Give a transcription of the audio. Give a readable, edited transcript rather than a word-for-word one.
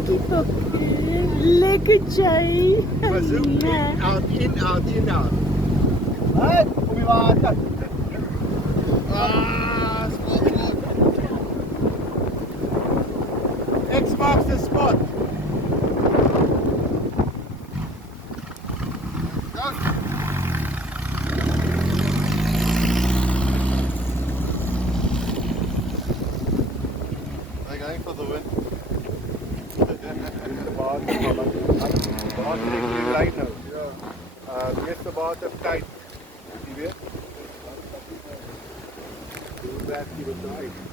Jackie pakken. Lekker Jay. Verzoek Ja. out, in, out. Hey, kom je water. Ah, spot. X marks the spot. Go. They're going for the win. De water ligt hier blij nou. De eerste water tijd. Die weer. Hoe werkt die op de ijs?